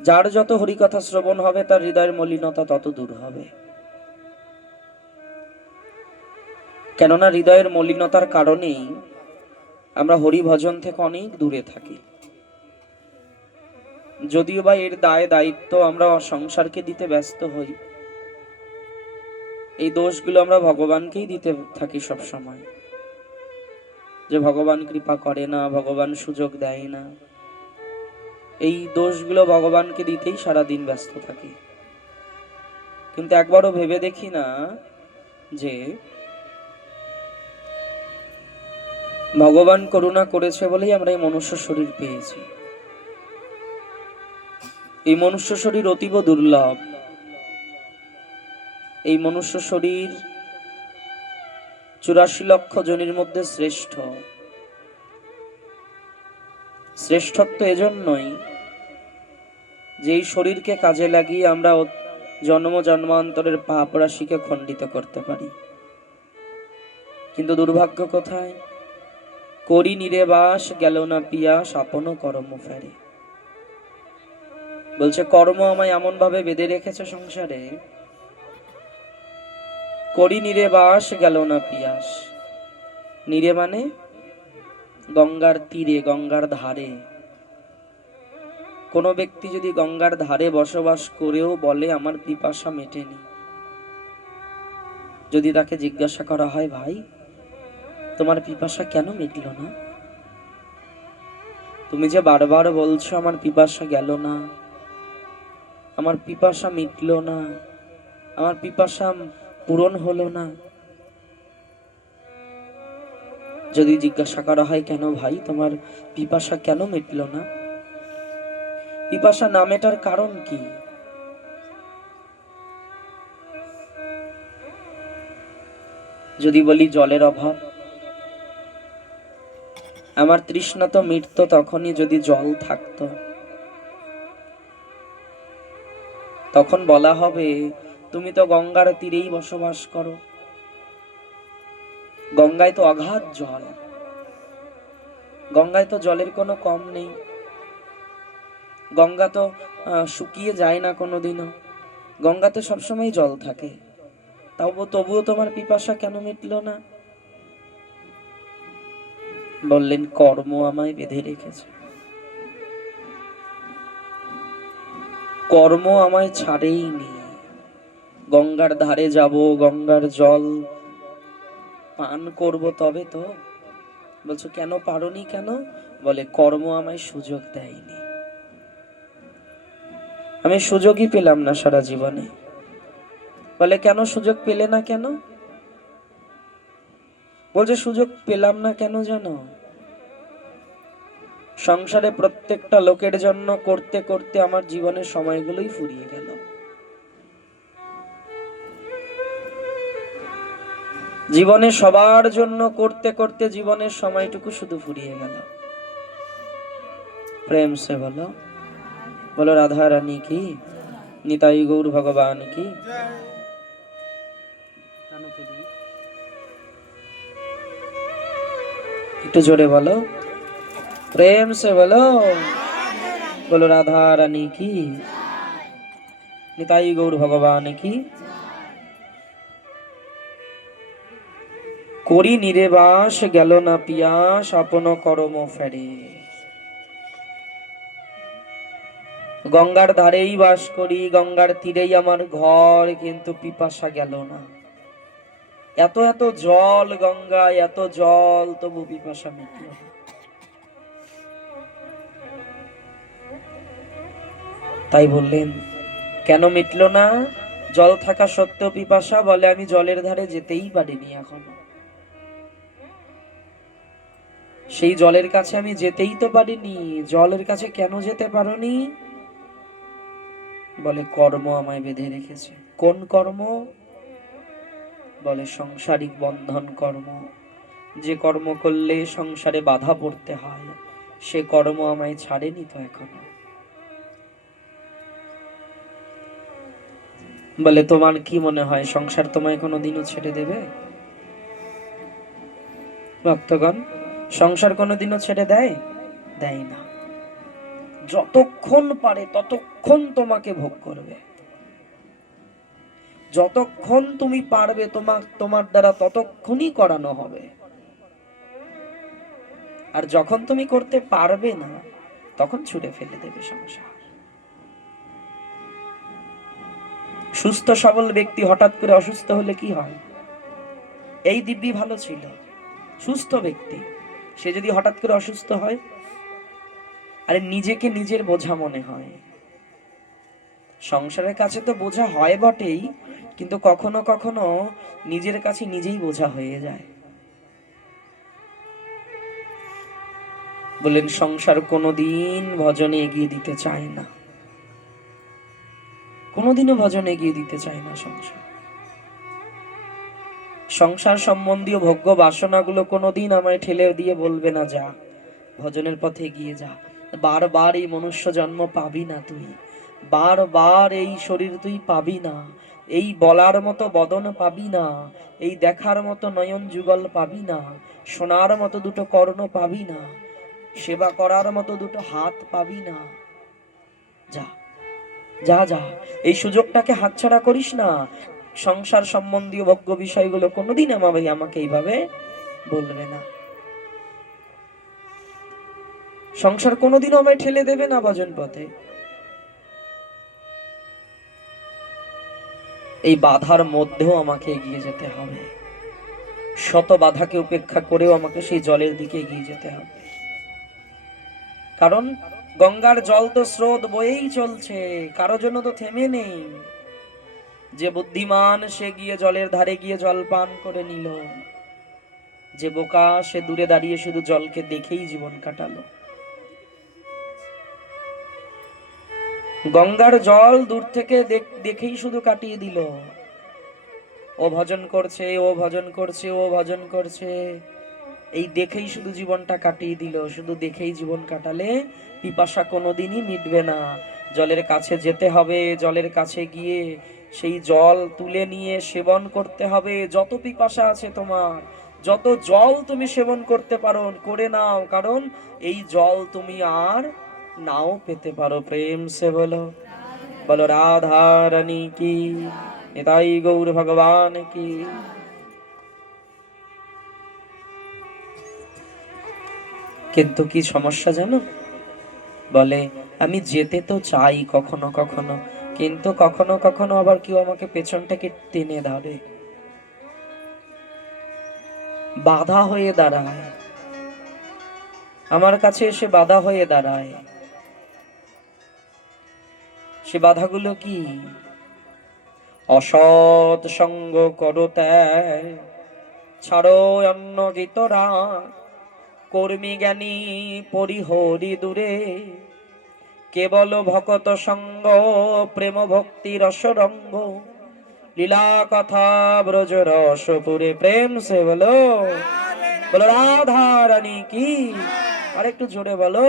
যার যত হরিকথা শ্রবণ হবে, তার হৃদয়ের মলিনতা তত দূর হবে। কেননা হৃদয়ের মলিনতার কারণেই আমরা হরি ভজন থেকে অনেক দূরে থাকি। যদিও বা এর দায় দায়িত্ব আমরা সংসারকে দিতে ব্যস্ত হই, এই দোষগুলো আমরা ভগবানকেই দিতে থাকি সব সময় যে ভগবান কৃপা করে না, ভগবান সুযোগ দেয় না। এই দোষগুলো ভগবানকে দিতেই সারা দিন ব্যস্ত থাকি। কিন্তু একবারও ভেবে দেখি না যে ভগবান করুণা করেছে বলেই আমরা এই মনুষ্য শরীর পেয়েছি। এই মনুষ্য শরীর অতীব দুর্লভ। এই মনুষ্য শরীর চুরাশি লক্ষ জনের মধ্যে শ্রেষ্ঠ। শ্রেষ্ঠত্ব এজন্যই যে এই শরীরকে কাজে লাগিয়ে আমরা জন্ম জন্মান্তরের পাপ রাশিকে খণ্ডিত করতে পারি। কিন্তু দুর্ভাগ্য কোথায়? করি নিরেবাস গেল না পিয়াস, আপন কর্ম ফেরে। বলছে, কর্ম আমায় এমন ভাবে বেঁধে রেখেছে সংসারে, করি নিরে বাস, গেল না পিয়াস। নিরে মানে গঙ্গার তীরে, গঙ্গার ধারে। কোনো ব্যক্তি যদি গঙ্গার ধারে বসবাস করেও বলে, আমার পিপাসা মেটেনি। যদি তাকে জিজ্ঞাসা করা হয়, ভাই, তোমার পিপাসা কেন মিটল না? তুমি যে বারবার বলছো, আমার পিপাসা গেল না। আমার পিপাসা মিটল না। আমার পিপাসা পূরণ হলো না। যদি জিজ্ঞাসা করা হয়, কেন ভাই, তোমার পিপাসা কেন মিটল না? পিপাসা না মেটার কারণ কি? যদি বলি, জলের অভাব। আমার তৃষ্ণা তো মিটতো তখনই যদি জল থাকতো। তখন বলা হবে, তুমি তো গঙ্গার তীরেই বসবাস করো। গঙ্গায় তো অগাধ জল। গঙ্গায় তো জলের কোনো কম নেই। গঙ্গা তো শুকিয়ে যায় না কোনোদিনও। গঙ্গাতে সবসময় জল থাকে। তাও তবুও তোমার পিপাসা কেন মিটলো না? বললেন, কর্ম আমায় বেঁধে রেখেছে। কর্ম আমায় ছাড়েইনি গঙ্গার ধারে যাব, গঙ্গার জল পান করব তবে তো? বলছো, কেন পারোনি কেন? বলে, কর্ম আমায় সুযোগ দেয়নি। আমি সুযোগই পেলাম না সারা জীবনে। বলে, কেন সুযোগ পেলে না কেন? বলছে, সুযোগ পেলাম না কেন জানো? সংসারে প্রত্যেকটা লোকের জন্য করতে করতে আমার জীবনের সময়গুলোই ফুরিয়ে গেল। জীবনে সবার জন্য করতে করতে জীবনের সময়টুকু শুধু ফুরিয়ে গেল। প্রেম সে বলো বলো রাধা রানী কি, নিতাই গৌর ভগবান কি? একটু জোরে বলো, প্রেম সে বলো বলো রাধা রানী কি, নিতাই গৌর ভগবান কি? করি নিরেবাস, গেল না পিয়াস, আপন করম ফেরে। গঙ্গার ধারেই বাস করি, গঙ্গার তীরেই আমার ঘর, কিন্তু পিপাসা গেল না। এত এত জল গঙ্গায় এত জল, তবু পিপাসা মিটল তাই বললেন, কেন মিটল না? জল থাকা সত্ত্বেও পিপাসা, বলে আমি জলের ধারে যেতেই পারিনি এখনও। সেই জলের কাছে আমি যেতেই তো পারিনি। জলের কাছে কেন যেতে পারোনি? বলে, কর্ম আমায় বেঁধে রেখেছে। কোন কর্ম? বলে, সংসারিক বন্ধন কর্ম। যে কর্ম করলে সংসারে বাধা পড়তে হয়, সে কর্ম আমায় ছাড়েনি তো এখনও। বলে, তোমার কি মনে হয়, সংসার তোমায় কোনোদিনও ছেড়ে দেবে? ভক্তগণ সংসার কোনোদিনও ছেড়ে দেয়? দেয় না। যতক্ষণ পারে ততক্ষণ তোমাকে ভোগ করবে। যতক্ষণ তুমি পারবে তোমার তোমার দ্বারা ততক্ষণই করানো হবে। আর যখন তুমি করতে পারবে না, তখন ছুটে ফেলে দেবে সংসার। সুস্থ, সবল ব্যক্তি হঠাৎ করে অসুস্থ হলে কি হয়? এই দিব্যি ভালো ছিল। সুস্থ ব্যক্তি। সে যদি হঠাৎ করে অসুস্থ হয়, আরে নিজেকে নিজের বোঝা মনে হয়। সংসারের কাছে তো বোঝা হয় বটেই, কিন্তু কখনো কখনো নিজের কাছে নিজেই বোঝা হয়ে যায়। বলেন সংসার কোনোদিন ভজনে এগিয়ে দিতে চায় না। কোনোদিনও ভজন এগিয়ে দিতে চায় না সংসার। সংসার সম্বন্ধীয় ভোগ্য বাসনাগুলো কোনোদিন আমায় ঠেলে দিয়ে বলবে না যা। ভজনের পথে এগিয়ে যা। বারবার এই মনুষ্য জন্ম পাবি না তুই। বারবার এই শরীর তুই পাবি না। এই বলার মতো বদন পাবি না। এই দেখার মতো নয়ন যুগল পাবি না। শোনার মতো দুটো কর্ণ পাবি না। সেবা করার মতো দুটো হাত পাবি না। যা যা যা। এই সুযোগটাকে হাতছাড়া করিস না। সংসার সম্বন্ধীয় ভোগ্য বিষয়গুলো কোনোদিন আমাকে আমাকে এইভাবে বলবে না। সংসার কোনোদিনও আমায় ঠেলে দেবে না ভজন পথে। এই বাধার মধ্যেও আমাকে এগিয়ে যেতে হবে। শত বাধাকে উপেক্ষা করেও আমাকে সেই জলের দিকে এগিয়ে যেতে হবে। কারণ গঙ্গার জল তো স্রোত বয়েই চলছে, কারও জন্য তো থেমে নেই। যে বুদ্ধিমান সে গিয়ে জলের ধারে গিয়ে জল পান করে নিল। যে বোকা সে দূরে দাঁড়িয়ে শুধু জলকে দেখেই জীবন কাটালো। গঙ্গার জল দূর থেকে দেখেই শুধু কাটিয়ে দিল। ও ভজন করছে, ও ভজন করছে, ও ভজন করছে। এই দেখেই শুধু জীবনটা কাটিয়ে দিল। শুধু দেখেই জীবন কাটালে পিপাসা কোনোদিনই মিটবে না। জলের কাছে যেতে হবে, জলের কাছে গিয়ে সেই জল তুলে নিয়ে সেবন করতে হবে। যত পিপাসা আছে তোমার, যত জল তুমি সেবন করতে পারো, করে নাও। কারণ এই জল তুমি আর নাও পেতে পারো। প্রেম সে বলো। বলো রাধা রানী কি? এটাই গৌর ভগবান কি? কিন্তু কি সমস্যা জানো? বলে, আমি যেতে তো চাই কখনো কখনো। কিন্তু কখনো কখনো আবার কেউ আমাকে পেছন থেকে টেনে ধরে। বাধা হয়ে দাঁড়ায়। আমার কাছে এসে বাধা হয়ে দাঁড়ায়। সে বাধাগুলো কি? অসৎ সঙ্গ করো ত্যাগ, ছাড়ো অন্য গীতরা কর্মী জ্ঞানী পরিহরি দূরে। কেবল ভকত সঙ্গ প্রেম ভক্তি রসরঙ্গ লীলা কথা ব্রজ রস পুরে প্রেম সে বলো। বলো রাধা রানী কি? আর একটু জোরে বলো।